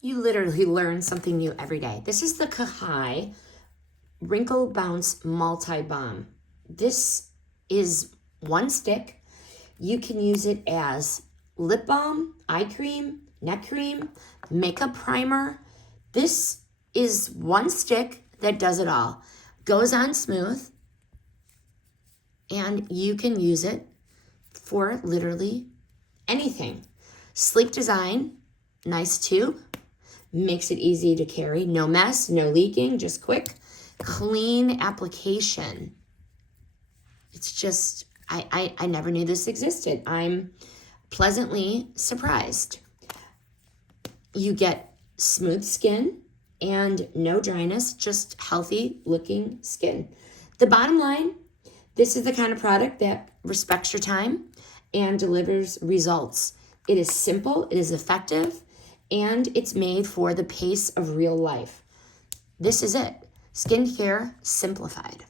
You literally learn something new every day. This is the KAHI Wrinkle Bounce Multi-Balm. This is one stick. You can use it as lip balm, eye cream, neck cream, makeup primer. This is one stick that does it all. Goes on smooth, and you can use it for literally anything. Sleek design, nice tube. Makes it easy to carry. No mess, no leaking, just quick. Clean application. It's just, I never knew this existed. I'm pleasantly surprised. You get smooth skin and no dryness, just healthy looking skin. The bottom line, this is the kind of product that respects your time and delivers results. It is simple, it is effective, and it's made for the pace of real life. This is it. Skincare simplified.